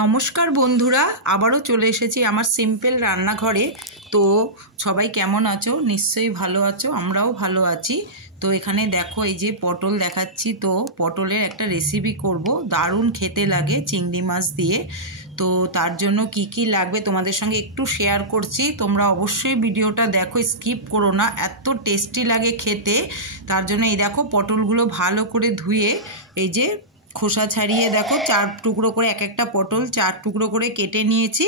নমস্কার বন্ধুরা, আবারও চলে এসেছি আমার সিম্পল রান্নাঘরে। তো সবাই কেমন আছো? নিশ্চয়ই ভালো আছো, আমরাও ভালো আছি। তো এখানে দেখো, এই যে পটল দেখাচ্ছি। তো পটলের একটা রেসিপি করব, দারুণ খেতে লাগে চিংড়ি মাছ দিয়ে। তো তার জন্য কি কি লাগবে তোমাদের সঙ্গে একটু শেয়ার করছি। তোমরা অবশ্যই ভিডিওটা দেখো, স্কিপ করো না, এত টেস্টি লাগে খেতে। তার জন্য এই দেখো, পটলগুলো ভালো করে ধুয়ে এই যে খোসা ছাড়িয়ে দেখো 4 টুকরো করে, এক একটা পটল 4 টুকরো করে কেটে নিয়েছি।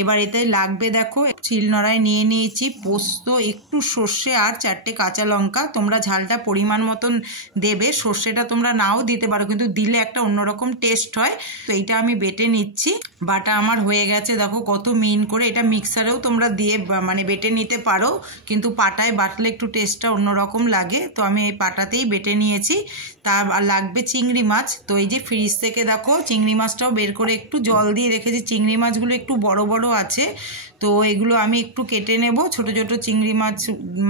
এবার এতে লাগবে দেখো, শিলনোড়ায় নিয়ে নিয়েছি পোস্ত, একটু সর্ষে আর 4টে কাঁচা লঙ্কা। তোমরা ঝালটা পরিমাণ মতন দেবে, সর্ষেটা তোমরা নাও দিতে পারো, কিন্তু দিলে একটা অন্যরকম টেস্ট হয়। তো এইটা আমি বেটে নিচ্ছি। বাটা আমার হয়ে গেছে, দেখো কত মিহিন করে। এটা মিক্সারেও তোমরা দিয়ে মানে বেটে নিতে পারো, কিন্তু পাটায় বাটলে একটু টেস্টটা অন্যরকম লাগে। তো আমি এই পাটাতেই বেটে নিয়েছি। তার লাগবে চিংড়ি মাছ। তো এই যে ফ্রিজ থেকে দেখো চিংড়ি মাছটাও বের করে একটু জল দিয়ে রেখেছি। চিংড়ি মাছগুলো একটু বড় বড় আছে, তো এগুলো আমি একটু কেটে নেব। ছোট ছোট চিংড়ি মাছ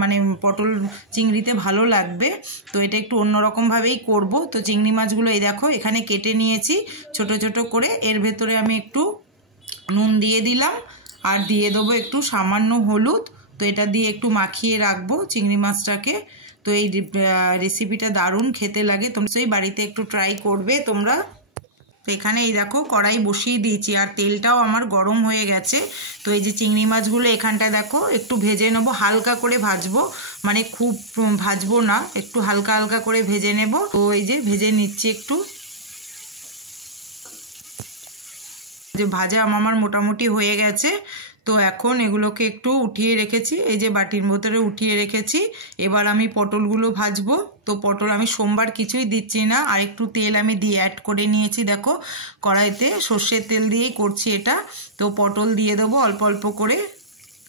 মানে পটল চিংড়িতে ভালো লাগবে, তো এটা একটু অন্যরকমভাবেই করব। তো চিংড়ি মাছগুলো এই দেখো এখানে কেটে নিয়েছি ছোট ছোট করে। এর ভেতরে আমি একটু নুন দিয়ে দিলাম, আর দিয়ে দেবো একটু সামান্য হলুদ। তো এটা দিয়ে একটু মাখিয়ে রাখবো চিংড়ি মাছটাকে। তো এই রেসিপিটা দারুণ খেতে লাগে, তোমরা সেই বাড়িতে একটু ট্রাই করবে তোমরা। তো এখানে এই দেখো কড়াই বসিয়ে দিয়েছি, আর তেলটাও আমার গরম হয়ে গেছে। তো এই যে চিংড়ি মাছগুলো এখানটায় দেখো একটু ভেজে নেবো, হালকা করে ভাজবো, মানে খুব ভাজবো না, একটু হালকা হালকা করে ভেজে নেব। তো এই যে ভেজে নিচ্ছি একটু। যে ভাজা আমার মোটামুটি হয়ে গেছে। তো এখন এগুলোকে একটু উঠিয়ে রেখেছি, এই যে বাটির ভেতরে উঠিয়ে রেখেছি। এবার আমি পটলগুলো ভাজবো। তো পটল আমি সোমবার কিছুই দিচ্ছি না, আর একটু তেল আমি দিয়ে অ্যাড করে নিয়েছি। দেখো কড়াইতে সর্ষের তেল দিয়েই করছি এটা। তো পটল দিয়ে দেবো অল্প অল্প করে।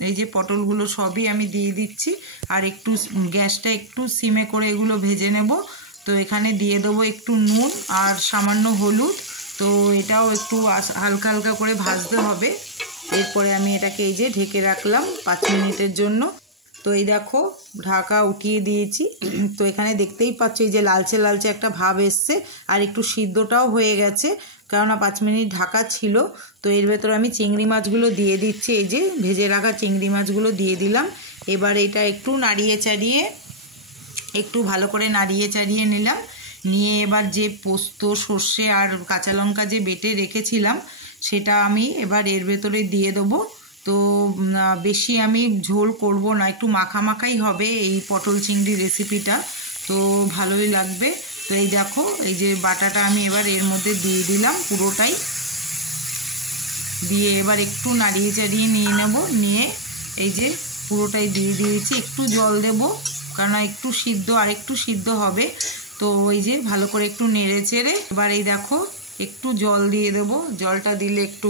এই যে পটলগুলো সবই আমি দিয়ে দিচ্ছি, আর একটু গ্যাসটা একটু সিমে করে এগুলো ভেজে নেব। তো এখানে দিয়ে দেবো একটু নুন আর সামান্য হলুদ। তো এটাও একটু হালকা হালকা করে ভাজতে হবে। এরপরে আমি এটাকে এই যে ঢেকে রাখলাম 5 মিনিটের জন্য। তো এই দেখো ঢাকা উঠিয়ে দিয়েছি। তো এখানে দেখতেই পাচ্ছ এই যে লালচে লালচে একটা ভাব এসছে, আর একটু সিদ্ধটাও হয়ে গেছে, কেননা 5 মিনিট ঢাকা ছিল। তো এর ভেতরে আমি চিংড়ি মাছগুলো দিয়ে দিচ্ছি, এই যে ভেজে রাখা চিংড়ি মাছগুলো দিয়ে দিলাম। এবার এটা একটু নাড়িয়ে চাড়িয়ে, একটু ভালো করে নাড়িয়ে চাড়িয়ে নিলাম। নিয়ে এবার যে পোস্ত সর্ষে আর কাঁচা লঙ্কা যে বেটে রেখেছিলাম, সেটা আমি এবার এর ভেতরে দিয়ে দেবো। তো বেশি আমি ঝোল করব না, একটু মাখা মাখাই হবে এই পটল চিংড়ি রেসিপিটা। তো ভালোই লাগবে। তো এই দেখো এই যে বাটাটা আমি এবার এর মধ্যে দিয়ে দিলাম পুরোটাই। দিয়ে এবার একটু নাড়িয়ে চাড়িয়ে নিয়ে নেব। নিয়ে এই যে পুরোটাই দিয়ে দিয়েছি। একটু জল দেবো, কারণ একটু সিদ্ধ, আর একটু সিদ্ধ হবে। তো ওই যে ভালো করে একটু নেড়ে চেড়ে এবার এই দেখো একটু জল দিয়ে দেবো। জলটা দিলে একটু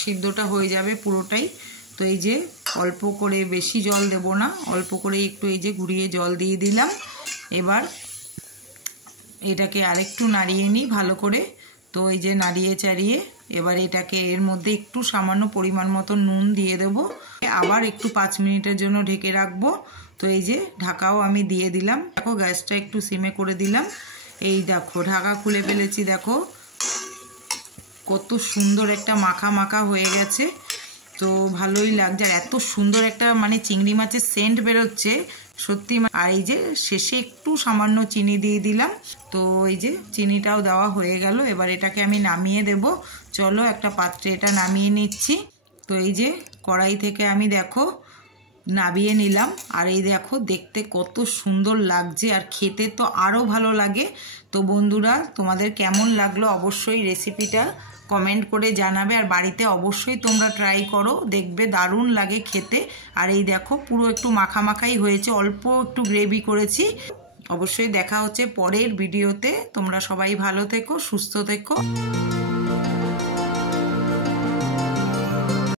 সিদ্ধটা হয়ে যাবে পুরোটাই। তো এই যে অল্প করে, বেশি জল দেব না, অল্প করে একটু এই যে ঘুরিয়ে জল দিয়ে দিলাম। এবার এটাকে আরেকটু নাড়িয়ে নিই ভালো করে। তো এই যে নাড়িয়ে চাড়িয়ে এবার এটাকে এর মধ্যে একটু সামান্য পরিমাণ মতো নুন দিয়ে দেবো। আবার একটু 5 মিনিটের জন্য ঢেকে রাখবো। তো এই যে ঢাকাও আমি দিয়ে দিলাম। দেখো গ্যাসটা একটু সিমে করে দিলাম। এই দেখো ঢাকা খুলে ফেলেছি, দেখো কত সুন্দর একটা মাখা মাখা হয়ে গেছে। তো ভালোই লাগছে, আর এত সুন্দর একটা মানে চিংড়ি মাছের সেন্ট বেরোচ্ছে সত্যি। আর এই যে শেষে একটু সামান্য চিনি দিয়ে দিলাম। তো এই যে চিনিটাও দেওয়া হয়ে গেল। এবার এটাকে আমি নামিয়ে দেব। চলো একটা পাত্রে এটা নামিয়ে নিচ্ছি। তো এই যে কড়াই থেকে আমি দেখো নামিয়ে নিলাম। আর এই দেখো দেখতে কত সুন্দর লাগছে, আর খেতে তো আরও ভালো লাগে। তো বন্ধুরা, তোমাদের কেমন লাগলো অবশ্যই রেসিপিটা কমেন্ট করে জানাবে, আর বাড়িতে অবশ্যই তোমরা ট্রাই করো, দেখবে দারুণ লাগে খেতে। আর এই দেখো পুরো একটু মাখা মাখাই হয়েছে, অল্প একটু গ্রেভি করেছি। অবশ্যই দেখা হচ্ছে পরের ভিডিওতে। তোমরা সবাই ভালো থেকো, সুস্থ থেকো।